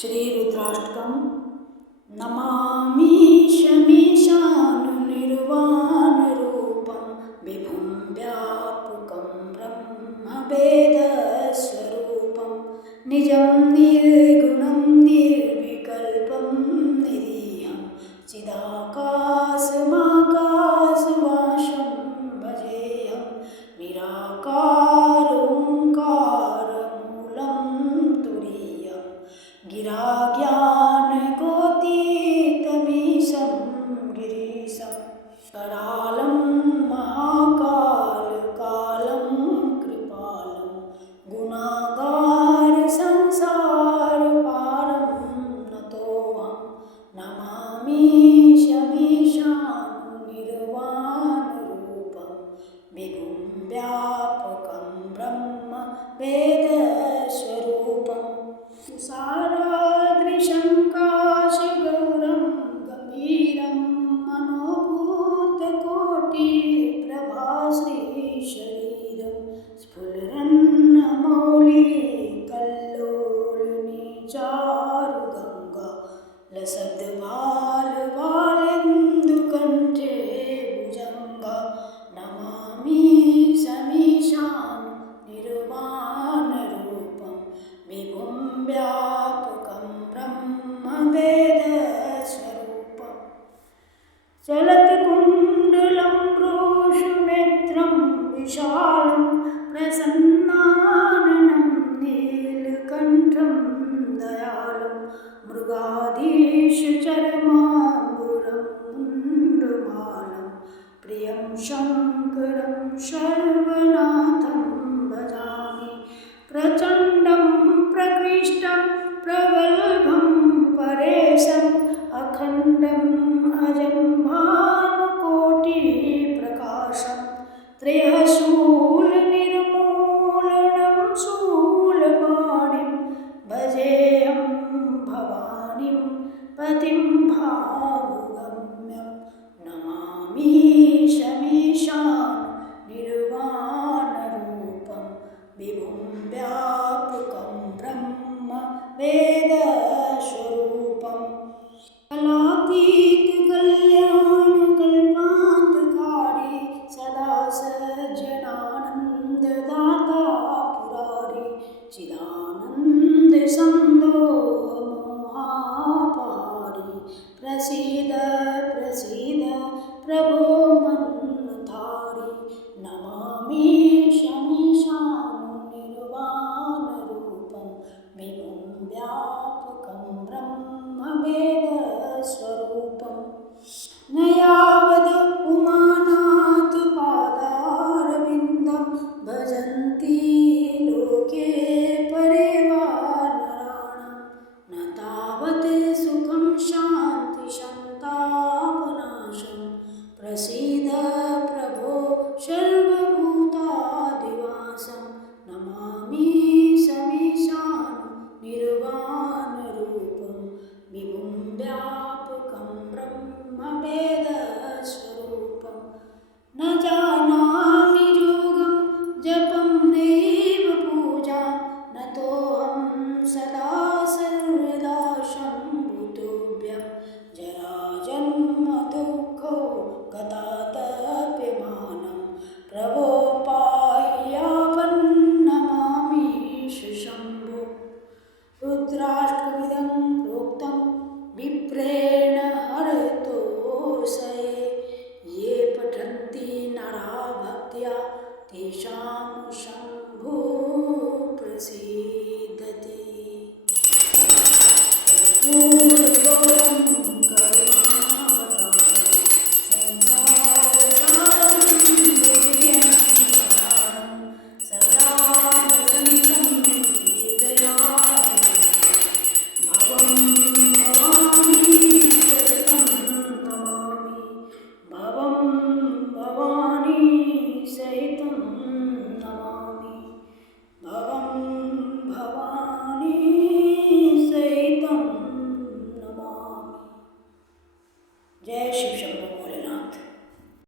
श्री रुद्राष्टकम। नमामि शमीशानुनिर्वाणरूपं विभुं व्यापकं ब्रह्मवेदस्वरूपं निजं निर्गुणं निर्विकल्पं निरीहं चिदाकाशमाकाशवासं भजेऽहं निराकारोऽङ्कारमूलं तुरीयं गिराज्ञानकोटितमीशं गिरीशं करालं महाकालकालं कृपालं गुणागारसंसारपारं नतोऽहं नमामि शमीशानुनिर्वाणरूपं विभुं व्यापकं ब्रह्म वेदस्वरूपं सारादृशं काशगौरं गम्भीरं मनोभूतकोटिप्रभाश्रीशरीरं स्फुरन्नमौलिकल्लोलिनीचारुगङ्गा लसद्बालबालेन्दुकण्ठे भुजङ्गा नमामि शमीशानुनिर्वाणरूपं विभुं व्यापकं ब्रह्मवेदस्वरूपं चलत्कुण्डलं प्रोषुनेत्रं विशालं प्रसन्नाननं नीलकण्ठं दयालं मृगाधीशचर्माम्बुरं मुण्डमालं प्रियं शङ्करं सर्वनाथं भजामि प्रचण्डं प्रकृष्टं प्रगल्भं परेशम् अखण्डम् अजं भानुकोटिप्रकाशं त्रयशूलनिर्मूलनं शूलपाणिं भजेऽहं भवानीं पतिं भावगम्यं नमामि शमीशानुनिर्वाणरूपं विभुं व्यापकं ब्रह्म वेदस्वरूपं कलातीतकल्याणकल्पान्तकारी सदा सज्जनानन्ददाता पुरारी चिदानन्दसन्दोहमोहापहारी प्रसीद प्रसीद प्रभो मन्मथारी नमामि शमीशानुनिर्वाणरूपं विभुं व्यापकं ब्रह्मवेदस्वरूपं न यावद् उमानाथपादारविन्दं भजन्ति लोके परे वा नराणां न तावत् सुखं शान्तिसन्तापनाशं प्रसीद प्रभो सर्वभूतादिवासं नमामि शमीशानुनिर्वाणरूपं विभुं व्यापकं ब्रह्मवेदस्वरूपं न जानामि योगं जपं नैव पूजां नतोऽहं सदा सर्वदा शम्भुतुभ्यं जराजन्मदुःखो गतातप्यमानं प्रभो पाह्यापन्नमामि शम्भो रुद्राष्टकमिदं प्रोक्तं विप्रेण हरतोषये ये पठन्ति नरा भक्त्या तेषां शम्भो प्रसीदति।